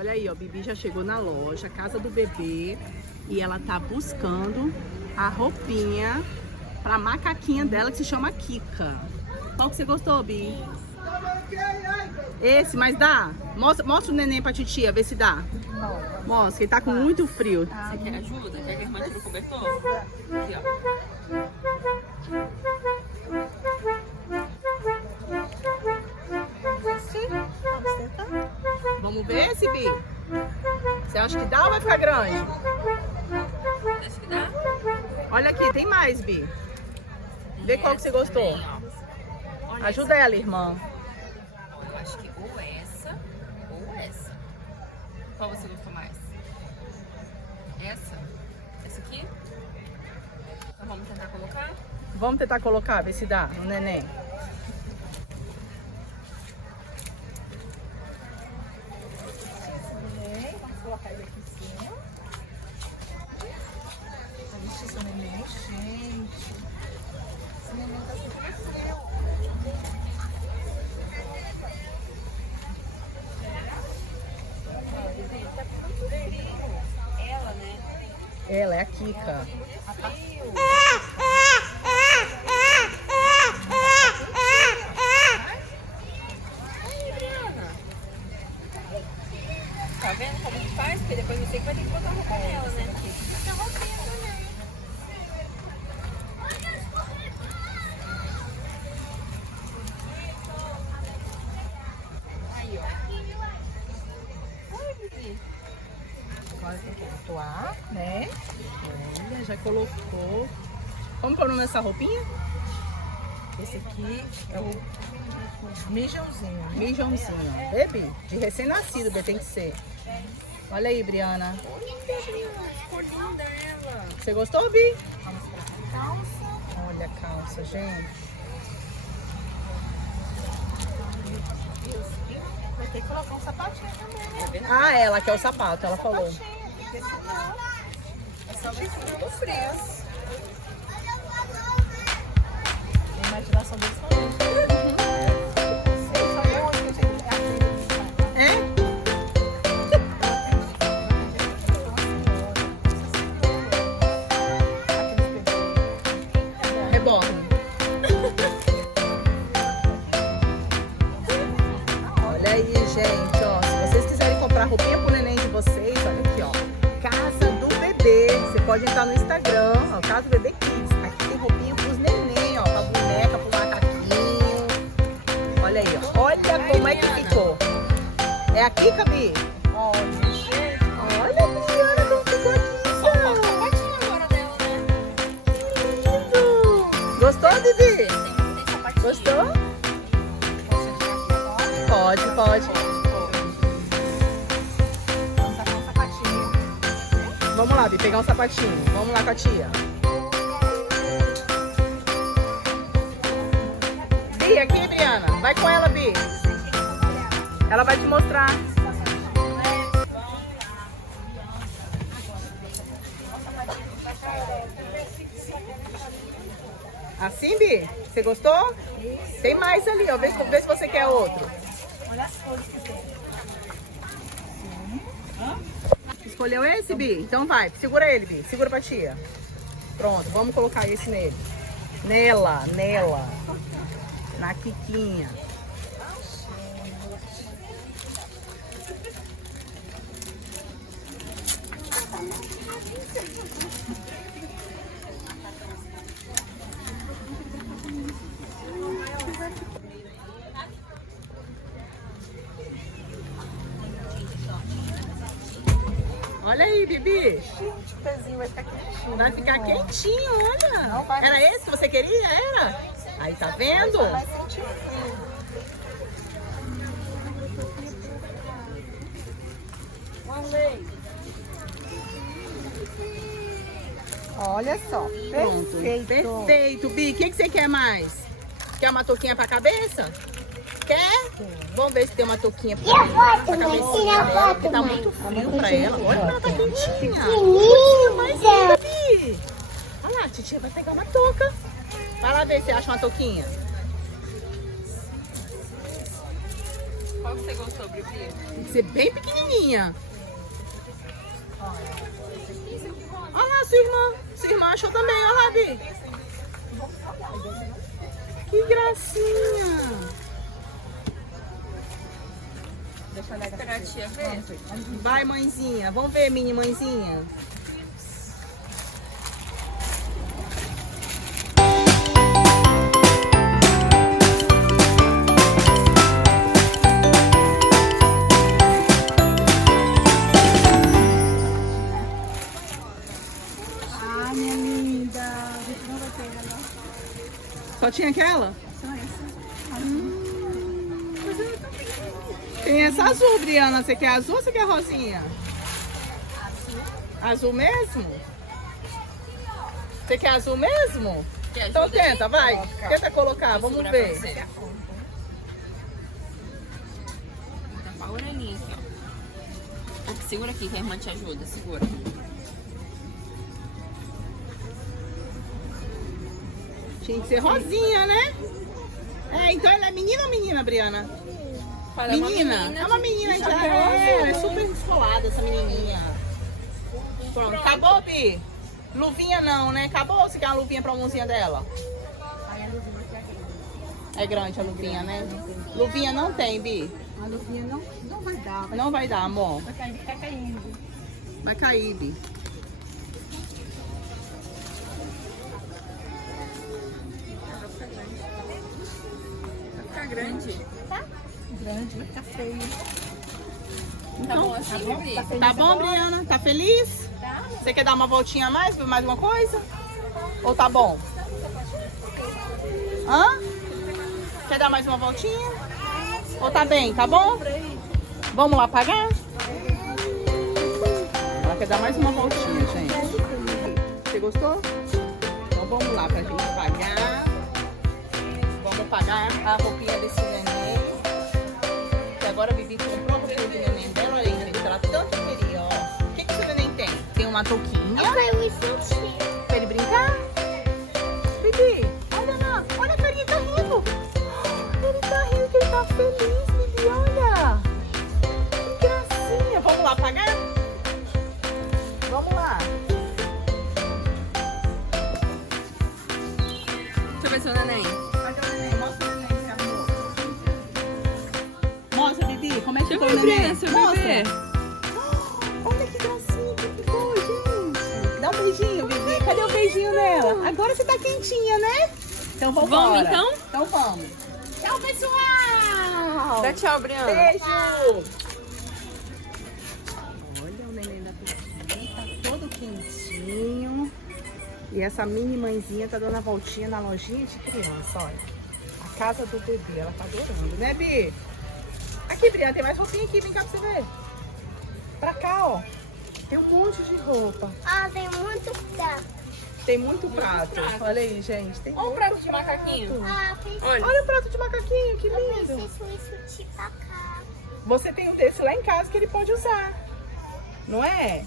olha aí, ó, Bibi já chegou na loja, Casa do Bebê, e ela tá buscando a roupinha pra macaquinha dela que se chama Kika. Qual que você gostou, Bi? Esse, mas dá? Mostra o neném pra titia, vê se dá. Mostra, que ele tá com muito frio. Você quer ajuda? Quer que a irmã tire o cobertor? Aqui, ó. Vamos ver esse, Bi? Você acha que dá ou vai ficar grande? Acho que dá? Olha aqui, tem mais, Bi. Vê qual que você gostou. Olha Ajuda ela, irmã. Eu acho que ou essa ou essa. Qual você gostou mais? Essa? Essa aqui? Então vamos tentar colocar? Vamos tentar colocar, ver se dá no neném. Vamos colocar ele aqui em cima. Vixe, esse neném, gente. Esse neném tá super frio. Ela, né? Ela é a Kika. Aí, Briana. Tá vendo como que faz? Porque depois você que vai ter que botar roupa nela, né? Essa roupinha também. Aí, ó. Ai, Bibi. Agora tem que atuar, né? Olha, já colocou. Como que é o nome dessa roupinha? Esse aqui é o mijãozinho. Mijãozinho. Bebê, de recém-nascido, Bê, tem que ser. Olha aí, Briana. Ficou linda ela. Você gostou, Bi? Vamos pra calça. Olha a calça, gente. Vai ter que colocar um sapatinho também, né? Ah, ela quer o sapato, ela falou. Sapatinho, porque senão é só vestir muito frios. A imaginação deles também. É? Reborn. Olha aí, gente, ó. Se vocês quiserem comprar roupinha pro neném de vocês, olha aqui, ó. Casa do Bebê. Você pode entrar no Instagram, ó, Casa do Bebê Kids. Aqui tem roupinha pros neném, ó. Pra boneca, pro macaquinho. Olha aí, ó. Olha como é que ficou. É aqui, Cabi? Olha, gente. Olha, Briana, como ficou aqui. Só falta o sapatinho agora dela, né? Lindo. Gostou, Bibi? Tem sapatinho. Gostou? Você tirar aqui agora. Pode, pode. Vamos tacar um sapatinho. Vamos lá, Bi, pegar um sapatinho. Vamos lá com a tia. Bi, aqui, Briana. Vai com ela, Bi. Ela vai te mostrar. Assim, Bi? Você gostou? Tem mais ali, ó. Vê se você quer outro. Olha as cores que tem. Escolheu esse, Bi? Então vai, segura ele, Bi. Segura pra tia. Pronto, vamos colocar esse nele. Nela. Na Kikinha. Olha aí, Bibi. Gente, o pezinho vai ficar quentinho. Vai ficar quentinho, olha. Não vai- Era esse que você queria? Era? Aí, tá vendo? Vai sentir frio. Olha só, Pronto. perfeito. Perfeito, Bi. O que você quer mais? Quer uma touquinha pra cabeça? Quer? Vamos ver se tem uma touquinha pra cabecinha dela, porque tá muito frio pra ela. Olha como ela tá quentinha. Coisinha mais linda, Bi. Olha lá, a titia vai pegar uma touca. Vai lá ver se acha uma touquinha. Qual que você gostou, Bri? Tem que ser bem pequenininha. Olha lá, sua irmã. Sua irmã achou também, olha lá, Bi. Que gracinha. Deixa eu olhar Esperar a tia ver. Vai, mãezinha. Vamos ver, mini mãezinha. Ah, minha linda. A gente não vai ter ela, não. Só tinha aquela? Só essa. Tem essa azul, Briana. Você quer azul ou você quer rosinha? Azul mesmo? Você quer azul mesmo? Quer Então ajuda tenta, aí? vai. Tenta colocar, Vou vamos segurar ver. pra você. Tá com a orelhinha aqui, ó. Segura aqui que a irmã te ajuda. Segura. Tinha que ser rosinha, né? É, então ela é menina ou menina, Briana? Fala, é uma Menina. É uma menina, gente. É super descolada essa menininha. Pronto, acabou, Bi? Luvinha não, né? Acabou ou você quer uma luvinha pra mãozinha dela? Aí a luvinha aqui é grande. É grande a luvinha, né? Luvinha não tem, Bi. A luvinha não vai dar. Não vai dar, amor. Vai cair, ficar caindo. Vai cair, Bi. Vai ficar grande. Grande, vai ficar feio. Tá bom assim, Bri? Tá bom, Briana? Tá feliz? Você quer dar uma voltinha a mais? Mais uma coisa? Ou tá bom? Hã? Quer dar mais uma voltinha? Ou tá bem? Tá bom? Vamos lá pagar? Ela quer dar mais uma voltinha, gente. Você gostou? Então vamos lá pra gente pagar. Vamos pagar a roupinha desse neném. Que agora a Bibi comprou a roupinha do neném dela. Olha aí, ela tanto queria, ó. O que que esse neném tem? Tem uma touquinha. Pra ele brincar? Bibi, olha lá. Olha a carinha, tá rindo. Ele tá rindo, que ele tá feliz, Bibi, olha. Que gracinha. Vamos lá pagar? Vamos lá. Deixa eu ver seu neném. Cadê o neném? Mostra o neném, esse amor. Mostra, Bibi, como é que Deixa eu ficou o ver, neném? Bri, seu Mostra. bebê. Olha que gracinha que ficou, gente. Dá um beijinho, Bibi. Cadê o beijinho nela? Agora você tá quentinha, né? Então vamos Vamos, embora. então? Então vamos. Tchau, pessoal. Dá tchau, Briana. Beijo. Olha o neném da piscina. Tá todo quentinho. E essa mini mãezinha tá dando a voltinha na lojinha de criança, olha. A casa do bebê, ela tá adorando, né, Bi? Aqui, Briana, tem mais roupinha aqui, vem cá pra você ver. Pra cá, ó. Tem um monte de roupa. Ah, tem muito prato. Tem muito prato. prato. Olha aí, gente. Tem Olha o muito prato de macaquinho. Ah, preciso Olha. Olha o prato de macaquinho, que lindo. isso de pra cá. Você tem um desse lá em casa que ele pode usar. Não é?